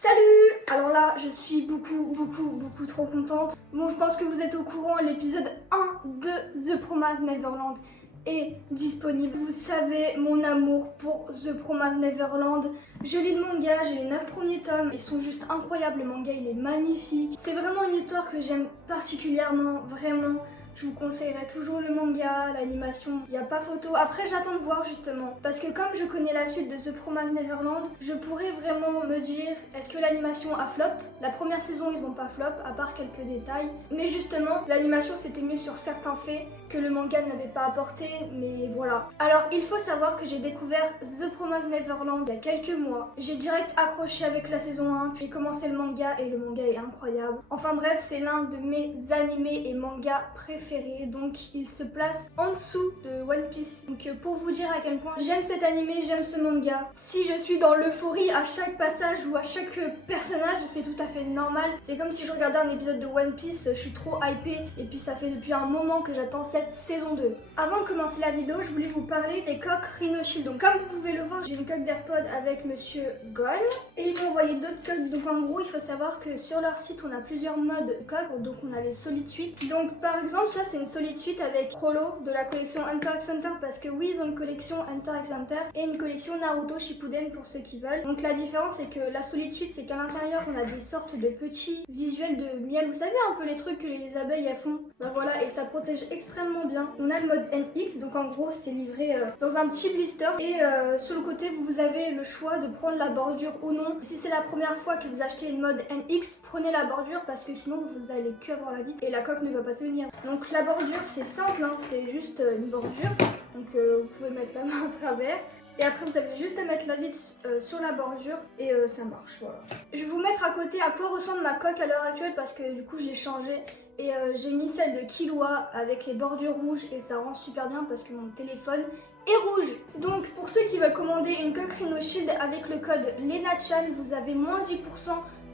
Salut! Alors là, je suis beaucoup trop contente. Bon, je pense que vous êtes au courant, l'épisode 1 de The Promised Neverland est disponible. Vous savez mon amour pour The Promised Neverland. Je lis le manga, j'ai les 9 premiers tomes, ils sont juste incroyables, le manga il est magnifique. C'est vraiment une histoire que j'aime particulièrement, vraiment. Je vous conseillerais toujours le manga, l'animation, il n'y a pas photo. Après j'attends de voir justement, parce que comme je connais la suite de The Promised Neverland, je pourrais vraiment me dire, est-ce que l'animation a flop? La première saison ils n'ont pas flop, à part quelques détails. Mais justement, l'animation c'était mieux sur certains faits que le manga n'avait pas apporté, mais voilà. Alors il faut savoir que j'ai découvert The Promised Neverland il y a quelques mois. J'ai direct accroché avec la saison 1, puis j'ai commencé le manga et le manga est incroyable. Enfin bref, c'est l'un de mes animés et mangas préférés, donc il se place en dessous de One Piece. Donc pour vous dire à quel point j'aime cet animé, j'aime ce manga. Si je suis dans l'euphorie à chaque passage ou à chaque personnage, c'est tout à fait normal. C'est comme si je regardais un épisode de One Piece, je suis trop hypée et puis ça fait depuis un moment que j'attends cette saison 2. Avant de commencer la vidéo, je voulais vous parler des coques Rhino Shield. Donc comme vous pouvez le voir, j'ai une coque d'AirPod avec Monsieur Gon et ils m'ont envoyé d'autres coques. Donc en gros, il faut savoir que sur leur site, on a plusieurs modes coques. Donc on a les Solid Suite. Donc par exemple, ça c'est une Solid Suite avec Frollo de la collection Hunter x Hunter parce que oui, ils ont une collection Hunter x Hunter et une collection Naruto Shippuden pour ceux qui veulent. Donc la différence c'est que la Solid Suite, c'est qu'à l'intérieur, on a des sortes de petits visuels de miel. Vous savez un peu les trucs que les abeilles elles font. Bah voilà, et ça protège extrêmement bien. On a le mode NX, donc en gros c'est livré dans un petit blister et sur le côté vous avez le choix de prendre la bordure ou non. Si c'est la première fois que vous achetez une mode NX, prenez la bordure parce que sinon vous allez que avoir la vitre et la coque ne va pas tenir. Donc la bordure c'est simple, hein, c'est juste une bordure, donc vous pouvez mettre la main à travers. Et après vous avez juste à mettre la vitre sur la bordure et ça marche, voilà. Je vais vous mettre à côté à quoi ressemble ma coque à l'heure actuelle parce que du coup je l'ai changée. Et j'ai mis celle de Killua avec les bordures rouges et ça rend super bien parce que mon téléphone est rouge. Donc pour ceux qui veulent commander une coque Rhino Shield avec le code LENACHAN, vous avez moins 10%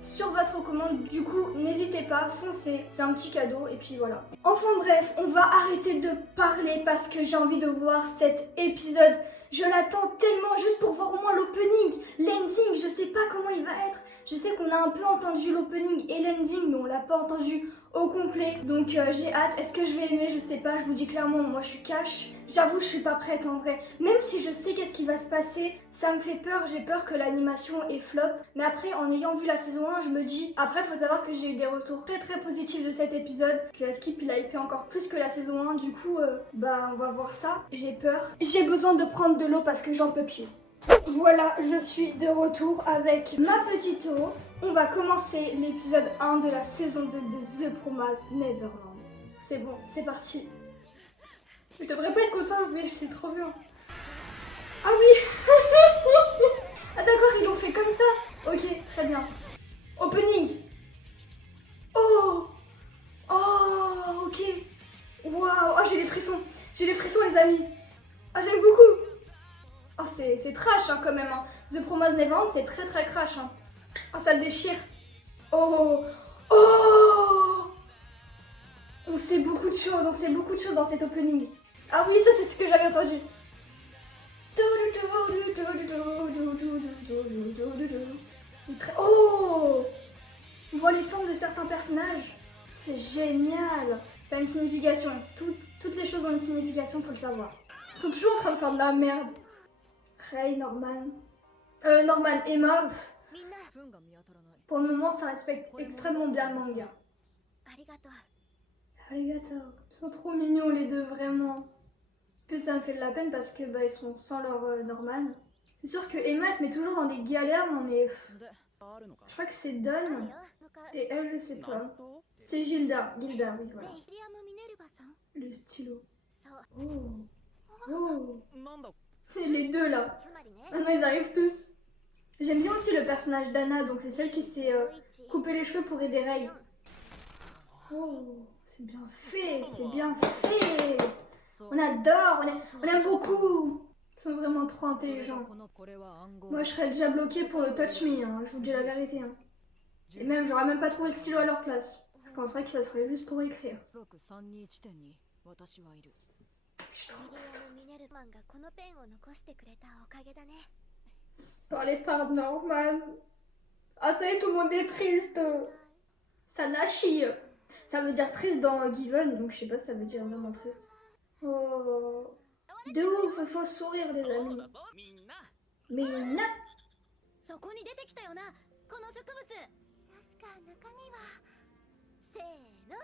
sur votre commande. Du coup, n'hésitez pas, foncez, c'est un petit cadeau et puis voilà. Enfin bref, on va arrêter de parler parce que j'ai envie de voir cet épisode. Je l'attends tellement juste pour voir au moins l'opening, l'ending, je sais pas comment il va être. Je sais qu'on a un peu entendu l'opening et l'ending, mais on l'a pas entendu au complet. Donc j'ai hâte. Est-ce que je vais aimer? Je sais pas. Je vous dis clairement, moi je suis cash. J'avoue, je suis pas prête en vrai. Même si je sais qu'est-ce qui va se passer, ça me fait peur. J'ai peur que l'animation est flop. Mais après, en ayant vu la saison 1, je me dis... Après, faut savoir que j'ai eu des retours très positifs de cet épisode. Que Skip, il a hypé encore plus que la saison 1. Du coup, bah on va voir ça. J'ai peur. J'ai besoin de prendre de l'eau parce que j'en peux plus. Voilà, je suis de retour avec ma petite eau. On va commencer l'épisode 1 de la saison 2 de The Promised Neverland. C'est bon, c'est parti. Je devrais pas être contente, mais c'est trop bien. Ah oui. Ah d'accord, ils l'ont fait comme ça. Ok, très bien. Opening. Oh. Oh, ok. Waouh. Oh, j'ai les frissons. J'ai les frissons, les amis. Ah, j'aime beaucoup. Oh, c'est trash hein, quand même. Hein. The Promised Neverland, c'est très crash. Hein. Oh, ça le déchire. Oh. Oh. On sait beaucoup de choses dans cet opening. Ah oui, ça c'est ce que j'avais entendu. Oh. On voit les formes de certains personnages. C'est génial. Ça a une signification. Toutes les choses ont une signification, faut le savoir. Ils sont toujours en train de faire de la merde. Rei, Norman. Norman, Emma. Pour le moment, ça respecte extrêmement bien le manga. Arigato. Ils sont trop mignons les deux, vraiment. Puis ça me fait de la peine parce que bah, ils sont sans leur Norman. C'est sûr que Emma se met toujours dans des galères, non mais... Je crois que c'est Dawn. Et elle, je sais pas. C'est Gilda, oui, voilà. Le stylo. Oh. Oh. C'est les deux là. Maintenant ils arrivent tous. J'aime bien aussi le personnage d'Anna, donc c'est celle qui s'est coupé les cheveux pour aider Rei. Oh, c'est bien fait, c'est bien fait. On adore, on aime beaucoup. Ils sont vraiment trop intelligents. Moi je serais déjà bloquée pour le Touch Me, hein, je vous dis la vérité. Hein. Et même, j'aurais même pas trouvé le stylo à leur place. Je penserais que ça serait juste pour écrire. Je suis trop contente. Parlé par Norman. Ah ça y est, tout le monde est triste. Sanashi. Ça veut dire triste dans Given, donc je sais pas si ça veut dire vraiment triste. Oh. De ouf, il faut sourire les amis. Mais là. そこに出てきたよなこの植物確か中身はせーの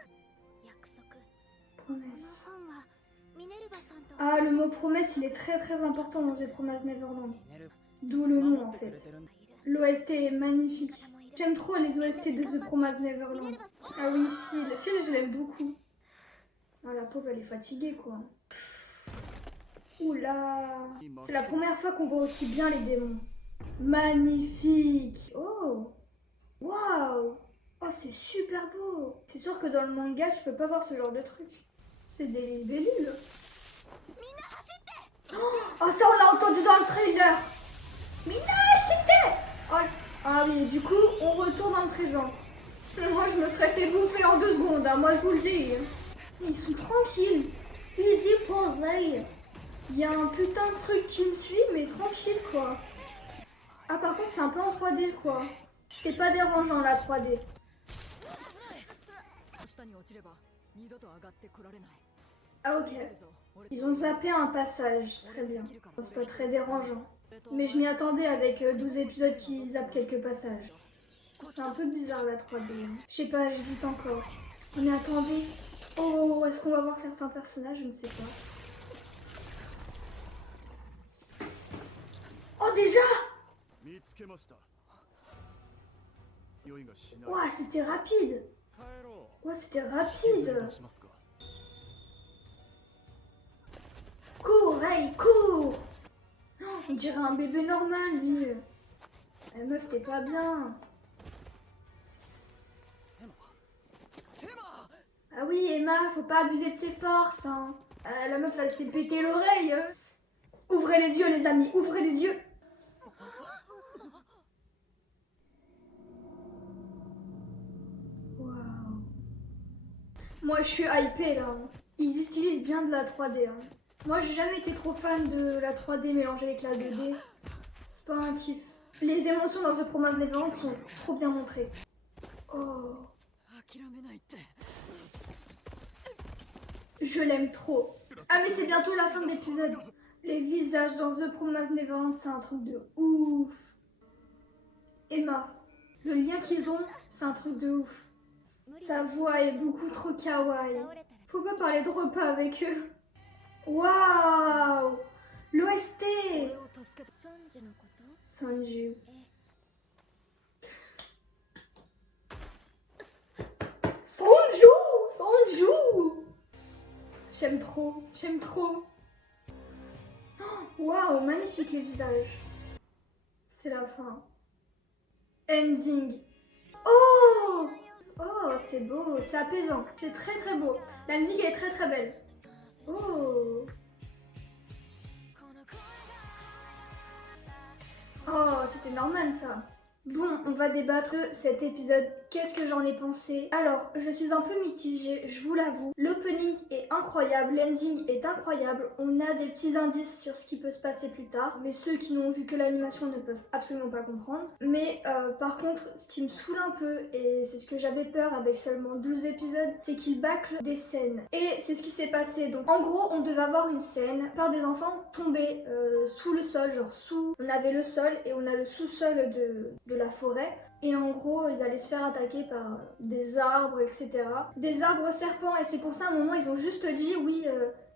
約束 Promesse. この本はミネルヴァさんと Ah, le mot promesse, il est très très important dans The Promised Neverland. D'où le nom en fait. L'OST est magnifique. J'aime trop les OST de The Promised Neverland. Ah oui, Phil. Phil, je l'aime beaucoup. Ah, la pauvre, elle est fatiguée quoi. Oula. C'est la première fois qu'on voit aussi bien les démons. Magnifique. Oh. Waouh. Oh, c'est super beau. C'est sûr que dans le manga, je peux pas voir ce genre de truc. C'est des libellules. Oh, ça, on l'a entendu dans le trailer. Oh, ah oui, du coup, on retourne dans le présent. Moi, je me serais fait bouffer en 2 secondes, hein, moi je vous le dis. Ils sont tranquilles. Easy posé. Il y a un putain de truc qui me suit, mais tranquille quoi. Ah, par contre, c'est un peu en 3D quoi. C'est pas dérangeant la 3D. Ah, ok. Ils ont zappé un passage, très bien. C'est pas très dérangeant. Mais je m'y attendais avec 12 épisodes qui zappent quelques passages. C'est un peu bizarre la 3D. Je sais pas, j'hésite encore. Mais attendez. Oh, est-ce qu'on va voir certains personnages? Je ne sais pas. Oh, déjà! Ouah, c'était rapide! Ouah, c'était rapide! Cours, hey, cours! Oh, on dirait un bébé normal, lui. La meuf, t'es pas bien. Ah oui, Emma, faut pas abuser de ses forces. Hein. La meuf, elle s'est pété l'oreille. Ouvrez les yeux, les amis, ouvrez les yeux. Waouh. Moi, je suis hypée, là. Ils utilisent bien de la 3D. Hein. Moi, j'ai jamais été trop fan de la 3D mélangée avec la 2D. C'est pas un kiff. Les émotions dans The Promised Neverland sont trop bien montrées. Oh. Je l'aime trop. Ah, mais c'est bientôt la fin de l'épisode. Les visages dans The Promised Neverland, c'est un truc de ouf. Emma, le lien qu'ils ont, c'est un truc de ouf. Sa voix est beaucoup trop kawaii. Faut pas parler de repas avec eux. Waouh! L'OST! Sanju. Sanju! Sanju! J'aime trop, j'aime trop. Waouh, magnifique les visages. C'est la fin. Ending. Oh! Oh, c'est beau, c'est apaisant. C'est très très beau. La musique est très très belle. Oh! Oh, c'était normal ça. Bon, on va débattre de cet épisode. Qu'est-ce que j'en ai pensé? Alors, je suis un peu mitigée, je vous l'avoue. L'opening est incroyable, l'ending est incroyable. On a des petits indices sur ce qui peut se passer plus tard, mais ceux qui n'ont vu que l'animation ne peuvent absolument pas comprendre. Mais par contre, ce qui me saoule un peu, et c'est ce que j'avais peur avec seulement 12 épisodes, c'est qu'ils bâclent des scènes. Et c'est ce qui s'est passé. Donc, en gros, on devait avoir une scène par des enfants tombés sous le sol, genre sous... On avait le sol et on a le sous-sol de la forêt. Et en gros, ils allaient se faire attaquer par des arbres, etc. Des arbres serpents. Et c'est pour ça, à un moment, ils ont juste dit, oui,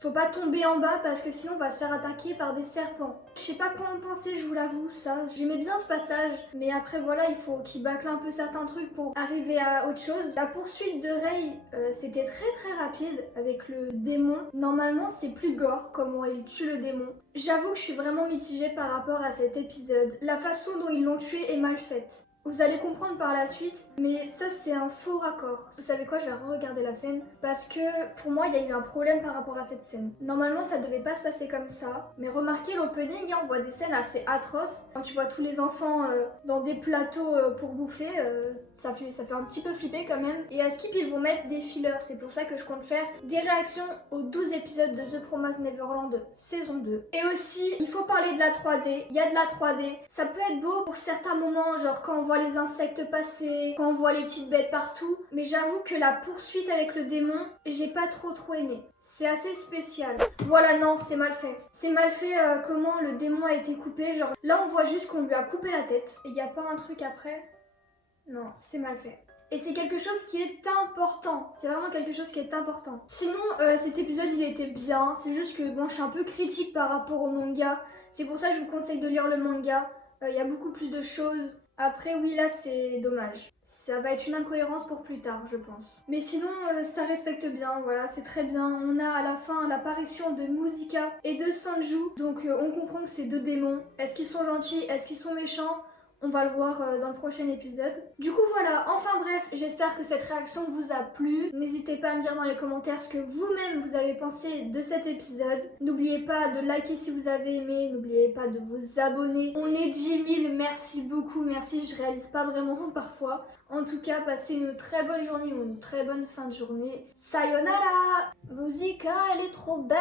faut pas tomber en bas parce que sinon, on va se faire attaquer par des serpents. Je sais pas quoi en penser, je vous l'avoue, ça. J'aimais bien ce passage. Mais après, voilà, il faut qu'ils bâclent un peu certains trucs pour arriver à autre chose. La poursuite de Rei, c'était très très rapide avec le démon. Normalement, c'est plus gore, comment il tue le démon. J'avoue que je suis vraiment mitigée par rapport à cet épisode. La façon dont ils l'ont tué est mal faite. Vous allez comprendre par la suite, mais ça c'est un faux raccord. Vous savez quoi, je vais re-regarder la scène parce que pour moi il y a eu un problème par rapport à cette scène. Normalement ça devait pas se passer comme ça, mais remarquez l'opening, on voit des scènes assez atroces. Quand tu vois tous les enfants dans des plateaux pour bouffer, ça fait un petit peu flipper quand même. Et à Skip ils vont mettre des fillers, c'est pour ça que je compte faire des réactions aux 12 épisodes de The Promised Neverland saison 2. Et aussi, il faut parler de la 3D, il y a de la 3D, ça peut être beau pour certains moments, genre quand on voit voit les insectes passer, quand on voit les petites bêtes partout. Mais j'avoue que la poursuite avec le démon, j'ai pas trop aimé. C'est assez spécial. Voilà, non, c'est mal fait. C'est mal fait comment le démon a été coupé. Genre, là on voit juste qu'on lui a coupé la tête. Et y a pas un truc après. Non, c'est mal fait. Et c'est quelque chose qui est important. C'est vraiment quelque chose qui est important. Sinon, cet épisode, il était bien. C'est juste que, bon, je suis un peu critique par rapport au manga. C'est pour ça que je vous conseille de lire le manga. Il y a beaucoup plus de choses. Après, oui, là, c'est dommage. Ça va être une incohérence pour plus tard, je pense. Mais sinon, ça respecte bien, voilà, c'est très bien. On a à la fin l'apparition de Muzika et de Sanju. Donc, on comprend que c'est deux démons. Est-ce qu'ils sont gentils? Est-ce qu'ils sont méchants? On va le voir dans le prochain épisode. Du coup voilà, enfin bref, j'espère que cette réaction vous a plu. N'hésitez pas à me dire dans les commentaires ce que vous-même vous avez pensé de cet épisode. N'oubliez pas de liker si vous avez aimé, n'oubliez pas de vous abonner. On est 10 000, merci beaucoup, merci, je réalise pas vraiment parfois. En tout cas, passez une très bonne journée ou une très bonne fin de journée. Sayonara! Musica, elle est trop belle!